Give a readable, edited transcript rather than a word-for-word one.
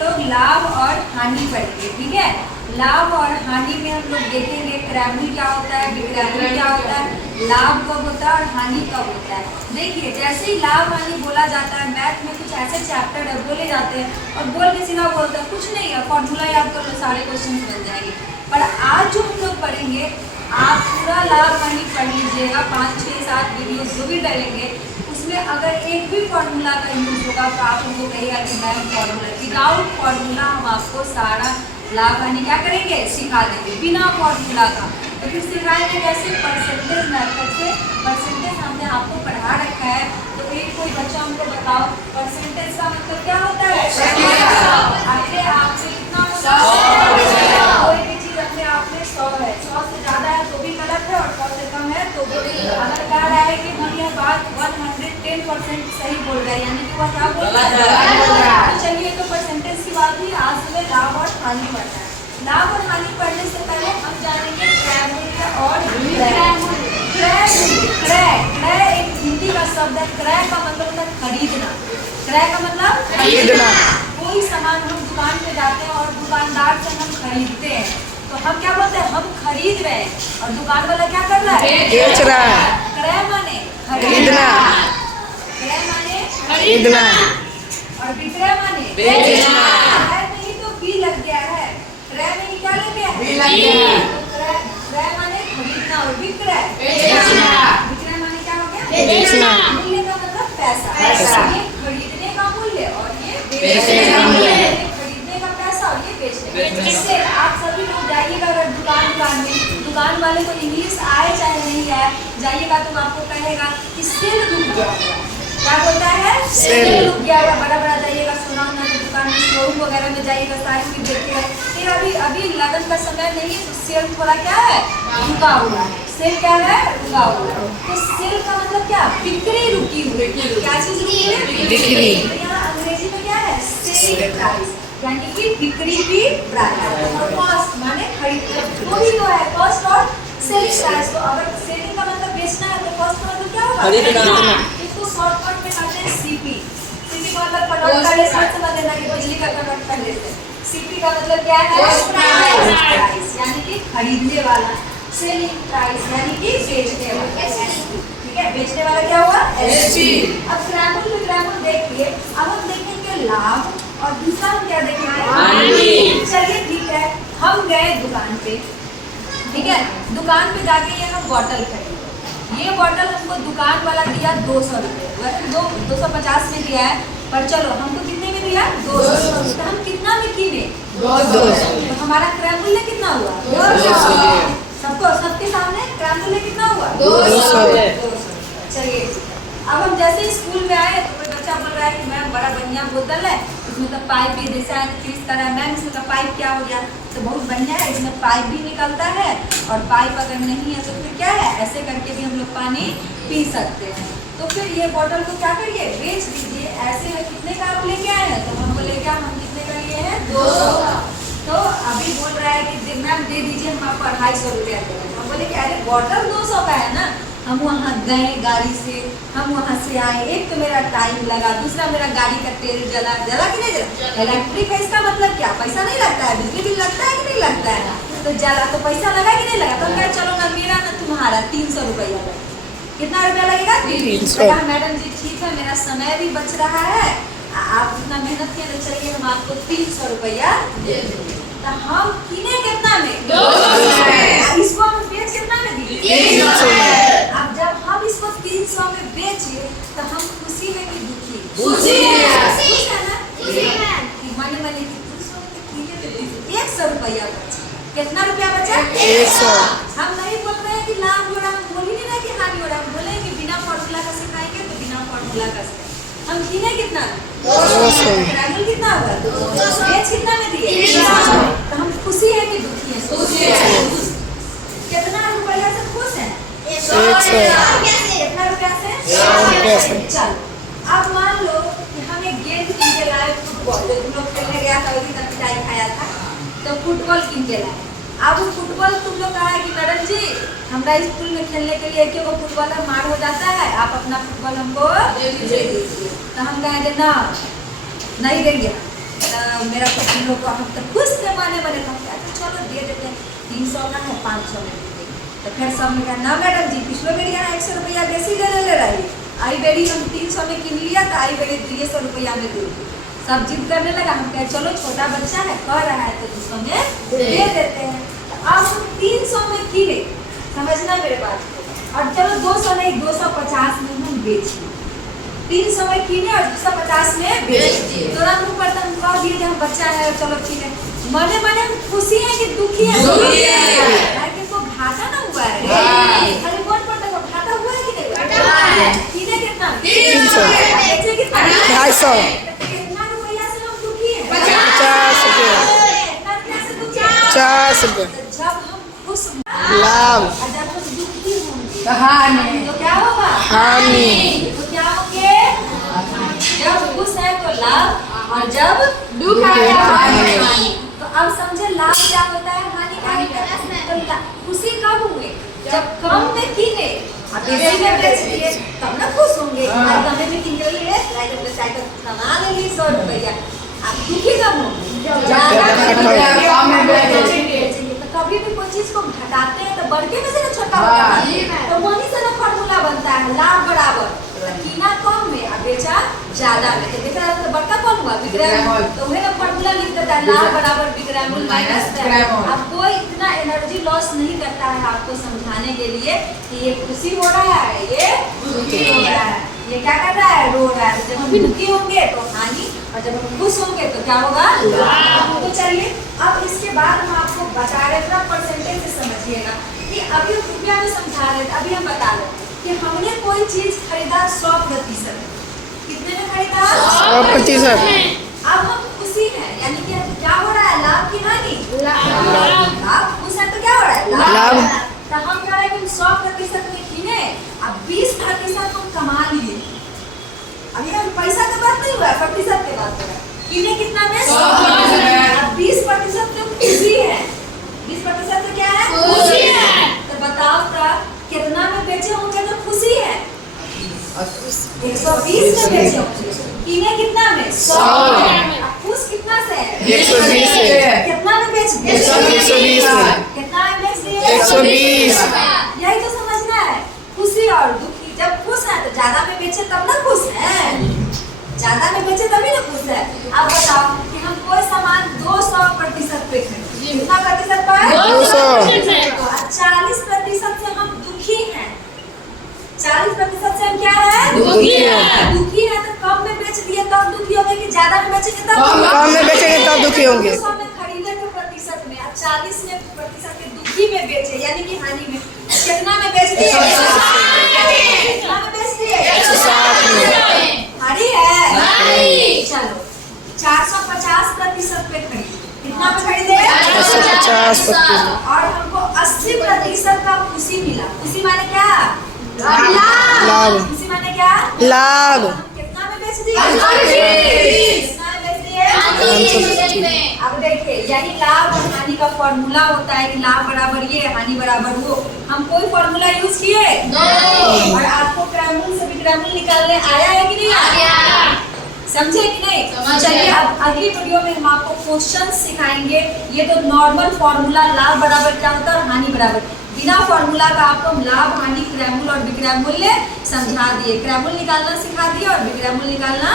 लोग लाभ और हानि पढ़ेंगे, ठीक है। लाभ और हानि में हम लोग देखेंगे क्रैमल क्या होता है, विक्रैमल क्या होता है, लाभ कब होता है और हानि कब होता है। देखिए जैसे ही लाभ हानि बोला जाता है, मैथ में कुछ ऐसे चैप्टर है बोले जाते हैं और बोल के सीधा बोलते हैं, कुछ नहीं है, फॉर्मूला याद कर लो सारे क्वेश्चन बन जाएंगे। पर आज जो हम लोग पढ़ेंगे, आप पूरा लाभ हानि पढ़ लीजिएगा, 5, 6, 7 वीडियो जो भी डालेंगे उसमें अगर एक भी फॉर्मूला का यूज होगा तो आप उनको कहिएगा कि मैम फॉर्मूला, विदाउट फॉर्मूला हम आपको सारा लाभ हानि क्या करेंगे, सिखा देंगे बिना फॉर्मूला का। तो फिर सिखाएंगे कैसे, परसेंटेज मेथड से। परसेंटेज हमने आपको पढ़ा रखा है, तो एक कोई बच्चा हमको बताओ परसेंटेज का मतलब क्या होता है। अपने आप से कितना, कोई भी चीज अपने आप में 100 है, 100 से ज्यादा है तो भी गलत है और 100 से कम है तो भी। अगर कह रहा है कि हम यह बात 110% सही बोल रहे हैं, यानी कि वह क्या बोल रहा है। तो चलिए, तो परसेंटेज की बात ही, आज हमें लाभ और हानि पढ़ना है। लाभ और हानि पढ़ने से पहले हम जानेंगे क्रय और क्रय एक हिंदी का शब्द है। क्रय का मतलब होता है खरीदना। क्रय का मतलब खरीदना। कोई सामान हम दुकान पे जाते हैं और दुकानदार से हम खरीदते हैं, तो हम क्या बोलते हैं, हम खरीद रहे हैं, और दुकान वाला क्या कर रहा है, बेच रहा है। क्रय माने खरीदना, क्रय माने खरीदना और विक्रय माने बेचना। क्रय में ही तो बी लग गया है, क्रय में ही क्या लग गया है, बी लग गया है। तो क्रय माने खरीदना और विक्रय बेचना। विक्रय माने क्या हो गया, बेचना। मूल्य का मतलब पैसा। ये खरीदने का मूल्य और ये बेचने का मूल्य। खरीदने का पैसा और ये बेचने का। इससे आप सभी लोग जाइएगा अगर दुकान में, दुकान वाले को इंग्लिश आए चाहे नहीं आए, जाइएगा तो आपको कहेगा कि सेल रुक गया हुआ। क्या बोलता है, सेल रुक गया हुआ। बड़ा बड़ा जाइएगा, सोना उना की दुकान में, शोरूम वगैरह में जाइएगा, सारी चीज देखिएगा, फिर अभी लगन का समय नहीं है तो सेल थोड़ा क्या है, रुका हुआ है। सेल क्या है, रुका हुआ है। तो सेल का मतलब क्या, बिक्री रुकी हुई। क्या चीज रुकी है, बिक्री। तो यहाँ अंग्रेजी में क्या है, सेल प्राइस, यानी कि बिक्री की प्राइस। और कॉस्ट माने खरीद, दो ही तो है, कॉस्ट और सेलिंग प्राइस। तो अगर सेलिंग का मतलब बेचना है तो कॉस्ट का मतलब क्या होगा, खरीदना। इसको शॉर्टकट में कहते हैं सीपी। सीपी का मतलब कन्वर्ट करने से समझ लेना कि बिजली का कन्वर्ट कर लेते हैं। सीपी का मतलब क्या है, प्राइस, यानी कि खरीदने वाला। सेलिंग प्राइस यानी कि बेचने वाला। ठीक है, बेचने वाला क्या हुआ, एसपी। अब क्रैमल विक्रैमल देखिए, अब हम देखेंगे लाभ और दूसरा हम क्या देखेंगे, हानि। चलिए ठीक है, हम गए दुकान पे, ठीक है, दुकान पे जाके ये हम बॉटल खरीदे। ये बॉटल हमको दुकान वाला दिया 200 रुपये, वैसे 250 में दिया है, पर चलो हमको कितने में दिया, 200। तो हम कितना में किने, 200। तो हमारा क्रय मूल्य कितना हुआ, 200। सबको, सबके सामने क्रय मूल्य कितना हुआ, 200। चलिए, अब हम जैसे ही स्कूल में आए तो कोई बच्चा बोल रहा है कि मैम बड़ा बढ़िया बोतल है, इसमें तो पाइप भी जैसा फ्रीज कर रहा है, मैम इसमें का पाइप क्या हो गया, तो बहुत बढ़िया है, इसमें पाइप भी निकलता है, और पाइप अगर नहीं है तो फिर क्या है, ऐसे करके भी हम लोग पानी पी सकते हैं। तो फिर ये बोतल को क्या करिए, बेच दीजिए। ऐसे कितने का आप लेके आए हैं, तो हम बोले क्या, हम कितने का लिए हैं, 200। तो अभी बोल रहा है कि मैम दे दीजिए, हम आपको 250 रुपया दे देंगे। हम बोले कि अरे बॉटल 200 का है ना। हम वहाँ गए गाड़ी से, हम वहाँ से आए, एक तो मेरा टाइम लगा, दूसरा मेरा गाड़ी का तेल जला कि नहीं जला। इलेक्ट्रिक है, इसका मतलब क्या, पैसा नहीं लगता है, बिजली बिल लगता है कि नहीं लगता है, तो जला तो पैसा लगा कि नहीं लगा। तो क्या, चलो ना मेरा ना तुम्हारा 300 रुपया लगा। कितना रुपया लगेगा, 300। मैडम जी ठीक है, मेरा समय भी बच रहा है, आप इतना मेहनत किए तो चलिए हम आपको 300 रुपया दे देंगे। तो हम किने कितना में, 200। इसको हम बेच कितना में दिए, 300। अब जब हम इसको 300 में बेचे तो हम खुशी में कि दुखी, खुशी है ना, कि मने मने 200 में किने में 100 रुपया बचा। कितना रुपया बचा, 100। हम नहीं बोल रहे हैं कि लाभ हो रहा, हम बोल ही नहीं रहे कि हानि हो रहा, हम बोले कि बिना फॉर्मूला का सिखाएंगे तो बिना फॉर्मूला का सिखाएंगे। हम किने कितना, 200। क्रैमल कितना हुआ, 200। बेच कितना में दिए, 300। तो हम खुशी है कि दुखी है, खुशी है। कितना रुपया से खुश है, 100। कितना रुपया से, 100। चलो, अब मान लो कि हम एक गेंद किन के लाए, फुटबॉल, जो तुम लोग खेलने गया था उसी का पिटाई खाया था, तो फुटबॉल किन के लाए। अब फुटबॉल तुम लोग कहा है कि मैडम जी हमारा स्कूल में खेलने के लिए क्यों फुटबॉल मार हो जाता है, आप अपना फुटबॉल हमको दे दीजिए। तो हम कहेंगे ना, नहीं देंगे। मेरा कुछ दिनों को हम तो खुश थे माने बने तो कहते चलो दे देते हैं 300 का है 500 में दे देंगे। तो फिर सब ने कहा ना मैडम जी पिछलो बेरी यहाँ 100 रुपया बेसी ले रही, आई बेरी हम 300 में किन लिया तो आई बेरी 200 रुपया में दे दी। सब जिद करने लगा, हम कहे चलो छोटा बच्चा है कह रहा है तो 200 में दे देते हैं। तो अब हम 300 में किने, समझना मेरे बात को, और चलो 200 नहीं 250 में हम बेच दिए। 300 में किने और 250 में बेच दिए। तुरंत ऊपर तक कह दिए जब बच्चा है चलो ठीक है। मने मने हम खुशी है कि दुखी है? ताकि को घाटा ना हुआ है। खाली कौन पड़ता है घाटा हुआ है कि नहीं हुआ? किने कितना? 300 बेचे कितना? 250 कितना रुपया से हम दुखी हैं? 50 रुपये कितना रुपया से दुखी हैं? 50 रुपये तो जब हम खुश लाभ और जब हम दुखी होंगे कहानी तो क्या होगा? हानि तो क्या होंगे? जब खुश है तो लाभ और जब दुख है तो हानि। तो अब समझे लाभ क्या होता है, हानि क्या होता है? तो खुशी कब हुए? जब कम में किने और बेसी में बेच दिए तब ना खुश होंगे। आज हमें भी किन लिए अपने साइकिल कमा ले ली 100 रुपया। आप दुखी कब होंगे? तो कभी भी कोई चीज को घटाते हैं तो बढ़के में से ना छोटा होता है। तो वहीं से ना फॉर्मूला बनता है लाभ बराबर कीना कम में और बेचा ज्यादा में। तो देख रहा है तो बड़का कौन हुआ? विक्रय। तो वही ना फॉर्मूला लिख देता है लाभ बराबर विक्रय मूल्य माइनस क्रय। अब कोई इतना एनर्जी लॉस नहीं करता है आपको समझाने के लिए कि ये खुशी हो रहा है ये दुखी हो रहा है, ये क्या कर रहा है रो रहा है। जब हम दुखी होंगे तो हानि और जब हम खुश होंगे तो क्या होगा? लाभ। तो चलिए अब इसके बाद हम आपको बता रहे थे परसेंटेज से समझिएगा कि अभी हम रुपया में समझा रहे थे। अभी हम बता रहे थे कि हमने कोई चीज खरीदा 100%, कितने में खरीदा? 100%। अब हम खुशी हैं यानी कि क्या हो रहा है? लाभ की हानि? लाभ। खुश है तो क्या हो रहा है? लाभ। तो हम कह रहे हैं कि 100% में किने अब 20% हम कमा लिए। अभी हम पैसा की बात नहीं हुआ, प्रतिशत की बात हो रहा है। किने कितना में? 100%। अब 20% में खुशी है। 20% में क्या है? खुशी है। तो बताओ तो कितना में बेचे होंगे तो खुशी है? 120 में बेचे होंगे। किने कितना में? 100 में। अब खुश कितना से है? 120 से। कितना में बेच दिए? 120 में। कितना में बेच दिए? 120। यही तो समझना है। खुशी और दुखी, जब खुश है तो ज्यादा में बेचे तब ना खुश है, ज्यादा में बेचे तभी ना खुश है। अब बताओ कि हम कोई सामान 200% पे खरीदे, कितना प्रतिशत पर? 200। 40% से हम दुखी हैं। 40% से हम क्या है? दुखी हैं। दुखी है तो कम में बेच दिए तब दुखी होंगे कि ज्यादा में बेचेंगे तब? कम में बेचेंगे तब दुखी होंगे। 200 में खरीदे थे प्रतिशत में और 40 में प्रतिशत के दुखी में बेचे यानी कि हानि में। कितना में बेच दिए? 160। कितना में बेच दिए? 160 में। हानि है? चलो 450% पे खरीदे। कितना पे खरीदे? 450%। और हमको 80% का खुशी मिला। खुशी माने क्या? लाभ। खुशी माने क्या? लाभ। कितना में बेच दिए? कितना में बेच दिए? अब देखिए यही लाभ और हानि का फॉर्मूला होता है कि लाभ बराबर ये हानि बराबर वो। हम कोई फॉर्मूला यूज किए? और आपको क्रयमूल्य से विक्रयमूल्य निकालने आया है कि नहीं आया? समझे कि नहीं? चलिए अब अगली वीडियो में हम आपको क्वेश्चन सिखाएंगे। ये तो नॉर्मल फॉर्मूला लाभ बराबर क्या होता है और हानि बराबर, बिना फॉर्मूला का आपको हम लाभ हानि क्रयमूल्य और विक्रयमूल्य समझा दिए। क्रयमूल्य निकालना सिखा दिए और विक्रयमूल्य निकालना